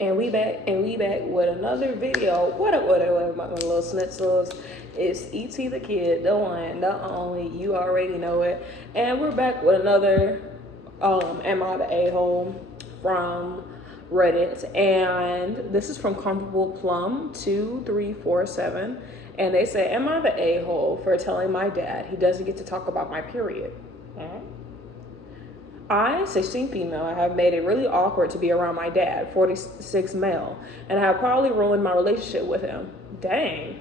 And we back with another video. What up, my little schnitzels? It's E.T. the kid, the one, the only, you already know it. And we're back with another Am I the A-hole from Reddit. And this is from Comfortable Plum 2347. And they say, am I the a-hole for telling my dad he doesn't get to talk about my period? I, 16 female, have made it really awkward to be around my dad, 46 male, and I have probably ruined my relationship with him. Dang.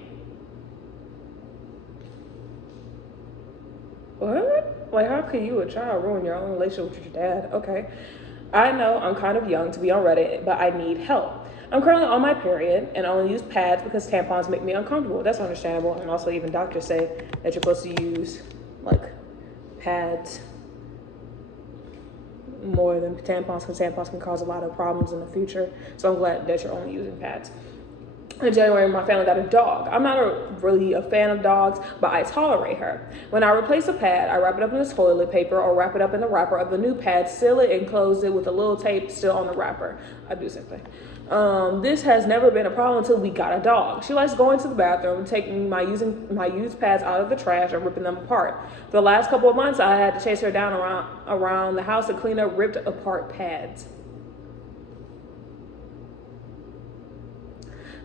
What? Like, how could you, a child, ruin your own relationship with your dad? Okay. I know I'm kind of young to be on Reddit, but I need help. I'm currently on my period and only use pads because tampons make me uncomfortable. That's understandable. And also even doctors say that you're supposed to use like pads more than tampons because tampons can cause a lot of problems in the future. So I'm glad that you're only using pads. In January, my family got a dog. I'm not really a fan of dogs, but I tolerate her. When I replace a pad, I wrap it up in the toilet paper or wrap it up in the wrapper of the new pad, seal it and close it with a little tape still on the wrapper. I do the same thing. This has never been a problem until we got a dog. She likes going to the bathroom, taking my used pads out of the trash and ripping them apart. For the last couple of months, I had to chase her down around the house to clean up ripped apart pads.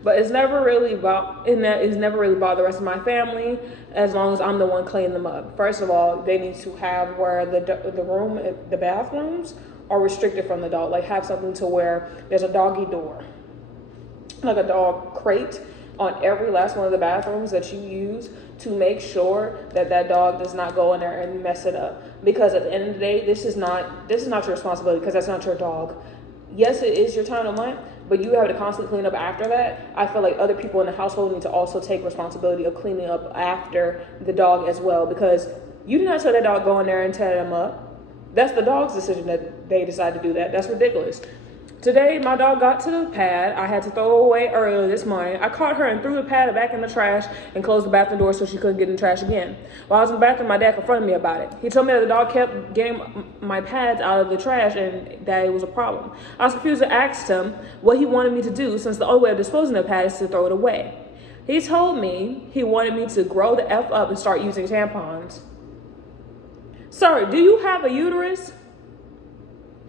But it's never really about the rest of my family as long as I'm the one cleaning them up. First of all, they need to have where the bathrooms are restricted from the dog. Like have something to where there's a doggy door, like a dog crate on every last one of the bathrooms that you use to make sure that that dog does not go in there and mess it up. Because at the end of the day, this is not your responsibility because that's not your dog. Yes, it is your time to month, but you have to constantly clean up after that. I feel like other people in the household need to also take responsibility of cleaning up after the dog as well, because you did not tell that dog go in there and tear them up. That's the dog's decision that they decide to do that. That's ridiculous. Today, my dog got to the pad. I had to throw it away earlier this morning. I caught her and threw the pad back in the trash and closed the bathroom door so she couldn't get in the trash again. While I was in the bathroom, my dad confronted me about it. He told me that the dog kept getting my pads out of the trash and that it was a problem. I was confused and asked him what he wanted me to do since the only way of disposing of the pad is to throw it away. He told me he wanted me to grow the F up and start using tampons. Sir, do you have a uterus?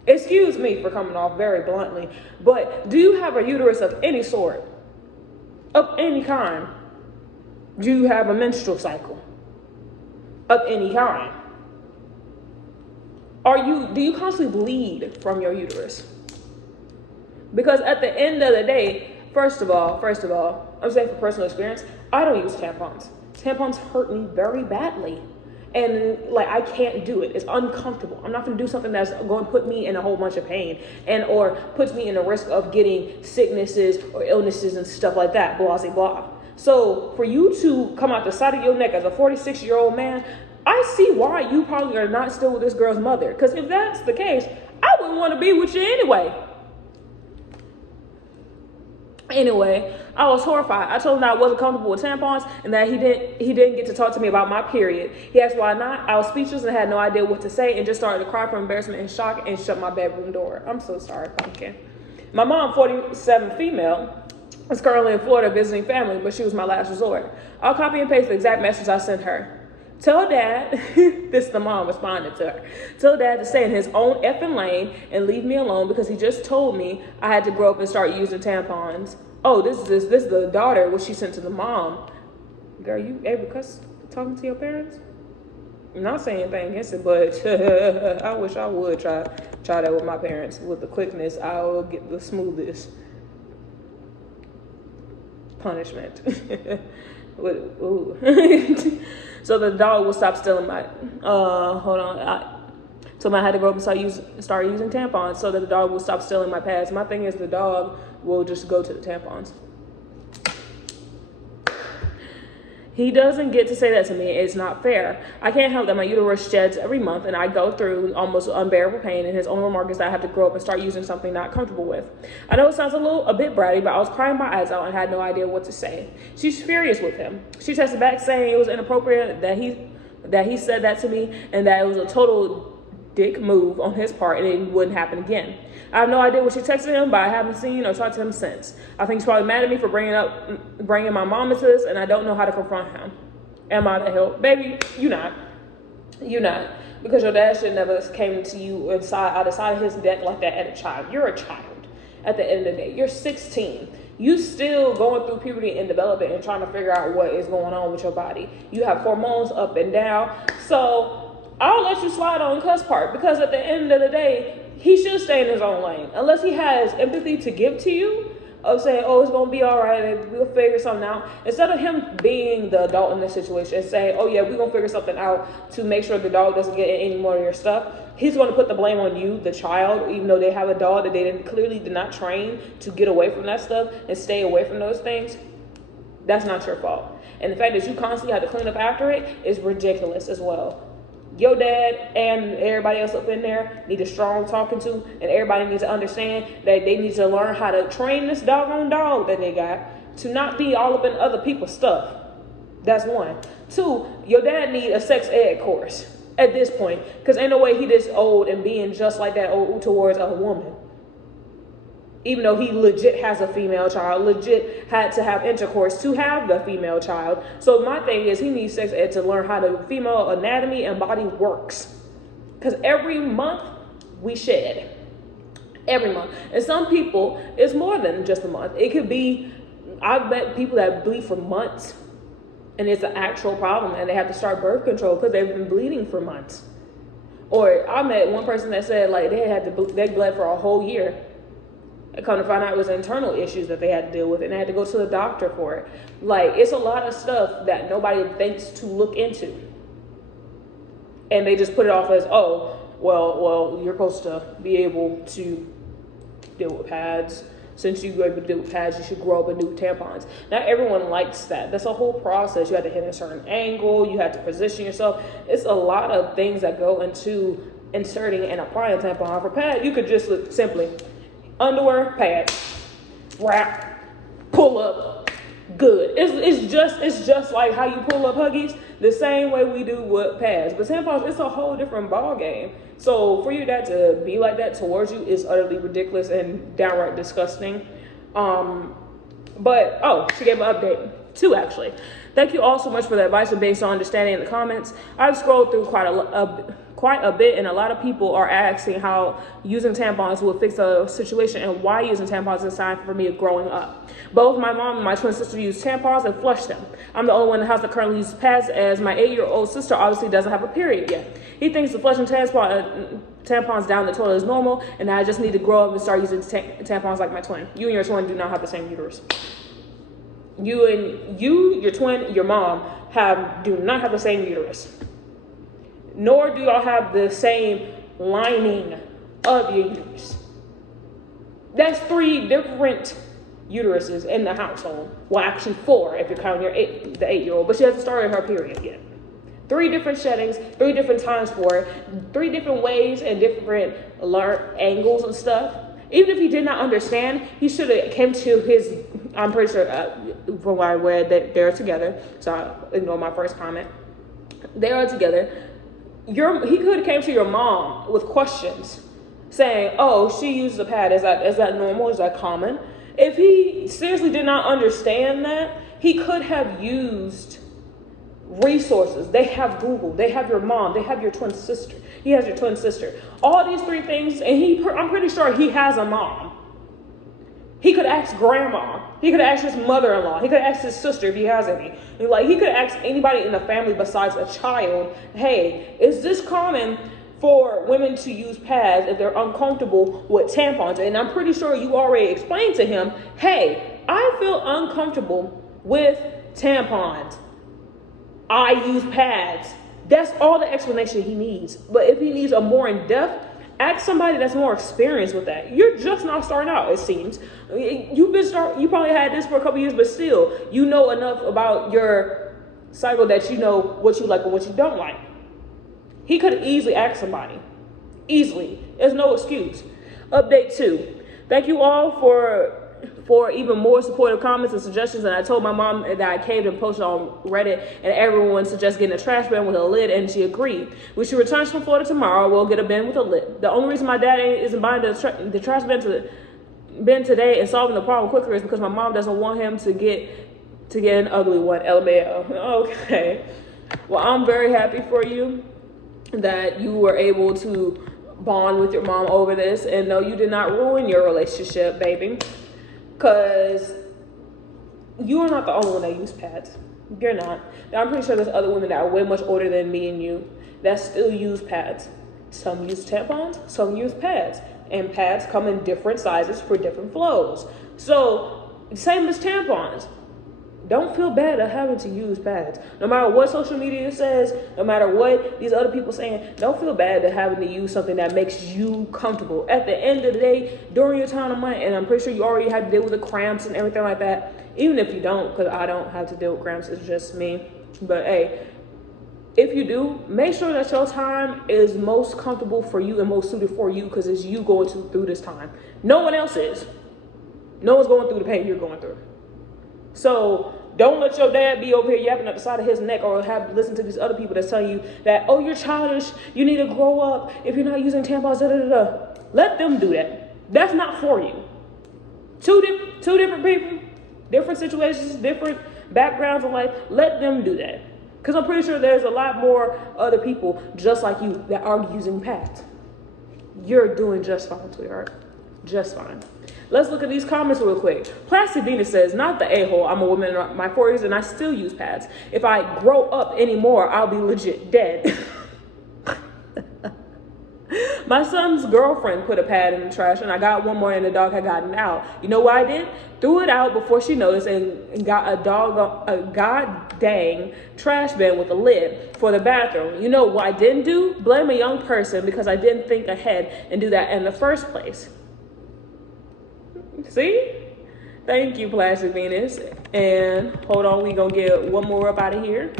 Excuse me for coming off very bluntly, but do you have a uterus of any sort? Of any kind? Do you have a menstrual cycle? Of any kind? Do you constantly bleed from your uterus? Because at the end of the day, first of all, I'm saying for personal experience, I don't use tampons. Tampons hurt me very badly. And like, I can't do it. It's uncomfortable. I'm not going to do something that's going to put me in a whole bunch of pain or puts me in the risk of getting sicknesses or illnesses and stuff like that, blah, blah, blah. So for you to come out the side of your neck as a 46-year-old man, I see why you probably are not still with this girl's mother. Because if that's the case, I wouldn't want to be with you anyway. Anyway, I was horrified. I told him that I wasn't comfortable with tampons and that he didn't get to talk to me about my period. He asked why not. I was speechless and had no idea what to say and just started to cry from embarrassment and shock and shut my bedroom door. I'm so sorry, Pumpkin. My mom, 47 female, is currently in Florida visiting family, but she was my last resort. I'll copy and paste the exact message I sent her. Tell dad, this is the mom responding to her. Tell dad to stay in his own effing lane and leave me alone because he just told me I had to grow up and start using tampons. Oh, this is the daughter, what she sent to the mom. Girl, you able to cuss talking to your parents? I'm not saying anything against it, but I wish I would try that with my parents. With the quickness, I will get the smoothest punishment. So the dog will stop stealing my, hold on. So I had to grow up and start using tampons so that the dog will stop stealing my pads. My thing is the dog will just go to the tampons. He doesn't get to say that to me. It's not fair. I can't help that my uterus sheds every month and I go through almost unbearable pain, and his only remark is that I have to grow up and start using something not comfortable with. I know it sounds a bit bratty, but I was crying my eyes out and had no idea what to say. She's furious with him. She texted back saying it was inappropriate that he said that to me and that it was a total dick move on his part and it wouldn't happen again. I have no idea what she texted him, but I haven't seen or talked to him since. I think he's probably mad at me for bringing my mom into this, and I don't know how to confront him. Am I the help? Baby, you not. You not. Because your dad should never came to you outside of his deck like that as a child. You're a child at the end of the day. You're 16. You still going through puberty and development and trying to figure out what is going on with your body. You have hormones up and down. So I'll let you slide on cuss part, because at the end of the day, he should stay in his own lane. Unless he has empathy to give to you, of saying, oh, it's going to be all right, we'll figure something out. Instead of him being the adult in this situation and saying, oh yeah, we're going to figure something out to make sure the dog doesn't get any more of your stuff, he's going to put the blame on you, the child, even though they have a dog that they clearly did not train to get away from that stuff and stay away from those things. That's not your fault. And the fact that you constantly have to clean up after it is ridiculous as well. Your dad and everybody else up in there need a strong talking to, and everybody needs to understand that they need to learn how to train this doggone dog that they got to not be all up in other people's stuff. That's one. Two, your dad need a sex ed course at this point, because ain't no way he this old and being just like that old towards a woman. Even though he legit has a female child, legit had to have intercourse to have the female child. So my thing is, he needs sex ed to learn how the female anatomy and body works. Because every month we shed. Every month. And some people, it's more than just a month. It could be, I bet people that bleed for months, and it's an actual problem, and they have to start birth control because they've been bleeding for months. Or I met one person that said like they bled for a whole year. I come to find out it was internal issues that they had to deal with, and they had to go to the doctor for it. Like, it's a lot of stuff that nobody thinks to look into. And they just put it off as, oh, well, you're supposed to be able to deal with pads. Since you're able to deal with pads, you should grow up and do tampons. Not everyone likes that. That's a whole process. You have to hit a certain angle. You have to position yourself. It's a lot of things that go into inserting and applying a tampon. For pad, you could just look simply underwear, pad, wrap, pull up, good. It's just like how you pull up Huggies, the same way we do with pads. But tampons, it's a whole different ball game. So for your dad to be like that towards you is utterly ridiculous and downright disgusting. But she gave an update. 2 actually. Thank you all so much for the advice and based on understanding in the comments. I've scrolled through quite a bit, and a lot of people are asking how using tampons will fix the situation and why using tampons is a sign for me of growing up. Both my mom and my twin sister use tampons and flush them. I'm the only one in the house that currently uses pads, as my 8-year-old sister obviously doesn't have a period yet. He thinks the flushing tampons down the toilet is normal, and I just need to grow up and start using tampons like my twin. You and your twin do not have the same uterus. Your twin, your mom do not have the same uterus. Nor do y'all have the same lining of your uterus. That's 3 different uteruses in the household. Well, actually 4 if you're counting the 8-year-old, but she hasn't started her period yet. 3 different sheddings, 3 different times for it, 3 different ways and different angles and stuff. Even if he did not understand, he should have came to his, I'm pretty sure, from what I read, that they're together. So I ignore my first comment. They are together. He could have came to your mom with questions saying, oh, she uses a pad. Is that normal? Is that common? If he seriously did not understand that, he could have used resources. They have Google. They have your mom. They have your twin sister. He has your twin sister. All these 3 things, and I'm pretty sure he has a mom. He could ask grandma. He could ask his mother-in-law. He could ask his sister if he has any. He could ask anybody in the family besides a child, hey, is this common for women to use pads if they're uncomfortable with tampons? And I'm pretty sure you already explained to him, hey, I feel uncomfortable with tampons. I use pads. That's all the explanation he needs. But if he needs a more in-depth, ask somebody that's more experienced with that. You're just not starting out, it seems. You probably had this for a couple years, but still, you know enough about your cycle that you know what you like and what you don't like. He could have easily asked somebody. Easily. There's no excuse. Update 2. Thank you all for for even more supportive comments and suggestions. And I told my mom that I caved and posted on Reddit, and everyone suggested getting a trash bin with a lid, and she agreed. When she returns from Florida tomorrow, we'll get a bin with a lid. The only reason my dad isn't buying the trash bin today and solving the problem quicker is because my mom doesn't want him to get an ugly one. LMAO. Okay. Well, I'm very happy for you that you were able to bond with your mom over this, and no, you did not ruin your relationship, baby, because you are not the only one that use pads. You're not. Now, I'm pretty sure there's other women that are way much older than me and you that still use pads. Some use tampons, some use pads, and pads come in different sizes for different flows. So same as tampons. Don't feel bad at having to use pads. No matter what social media says, no matter what these other people saying, don't feel bad at having to use something that makes you comfortable. At the end of the day, during your time of month, and I'm pretty sure you already had to deal with the cramps and everything like that, even if you don't, because I don't have to deal with cramps, it's just me. But hey, if you do, make sure that your time is most comfortable for you and most suited for you, because it's you going through this time. No one else is. No one's going through the pain you're going through. So don't let your dad be over here yapping at the side of his neck, or have to listen to these other people that's telling you that, oh, you're childish, you need to grow up if you're not using tampons, da da da da. Let them do that. That's not for you. Two different people, different situations, different backgrounds in life. Let them do that. Because I'm pretty sure there's a lot more other people just like you that are using pads. You're doing just fine, sweetheart. Just fine. Let's look at these comments real quick. Plastic Venus says, not the a-hole. I'm a woman in my 40s and I still use pads. If I grow up anymore, I'll be legit dead. My son's girlfriend put a pad in the trash, and I got one more and the dog had gotten out. You know what I did? Threw it out before she noticed and got a god dang trash bin with a lid for the bathroom. You know what I didn't do? Blame a young person because I didn't think ahead and do that in the first place. See? Thank you, Plastic Venus. And hold on, we gonna get one more up out of here.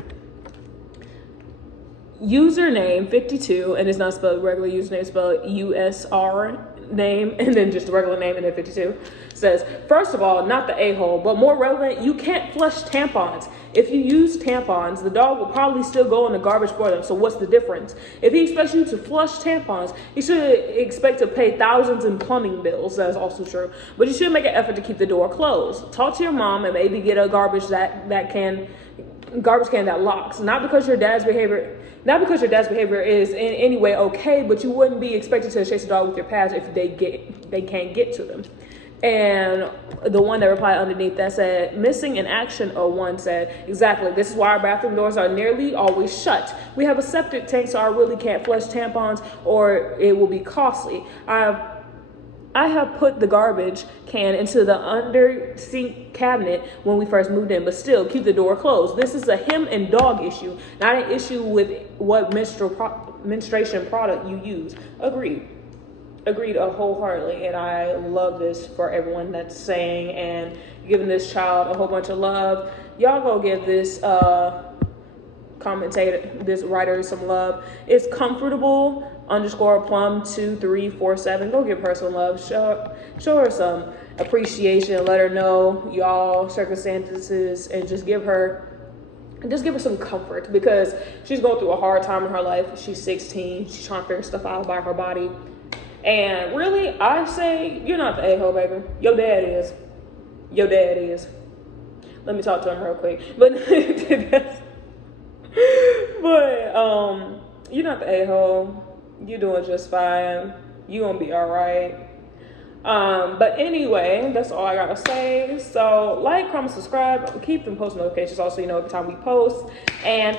Username 52, and it's not spelled regular username, spelled USR name, and then just the regular name, and then 52, says, first of all, not the a-hole, but more relevant, you can't flush tampons. If you use tampons, the dog will probably still go in the garbage for them, so what's the difference? If he expects you to flush tampons, he should expect to pay thousands in plumbing bills. That's also true, but you should make an effort to keep the door closed. Talk to your mom and maybe get a garbage can that locks. Not because your dad's behavior is in any way okay, but you wouldn't be expected to chase a dog with your pads if they can't get to them. And the one that replied underneath that said, missing in action 01 said, exactly, this is why our bathroom doors are nearly always shut. We have a septic tank, so I really can't flush tampons or it will be costly. I have put the garbage can into the under sink cabinet when we first moved in, but still keep the door closed. This is a him and dog issue, not an issue with what menstruation product you use. Agreed wholeheartedly, and I love this for everyone that's saying and giving this child a whole bunch of love. Y'all go give this this writer some love. It's comfortable _plum2347. Go give her some love. Show her some appreciation. Let her know y'all circumstances, and just give her some comfort, because she's going through a hard time in her life. She's 16. She's trying to figure stuff out about her body. And really, I say, you're not the a-hole, baby. Your dad is. Let me talk to him real quick. But you're not the a-hole. You're doing just fine. You're gonna be all right. But anyway, that's all I gotta say. So like, comment, subscribe, keep them post notifications also, you know, every time we post. And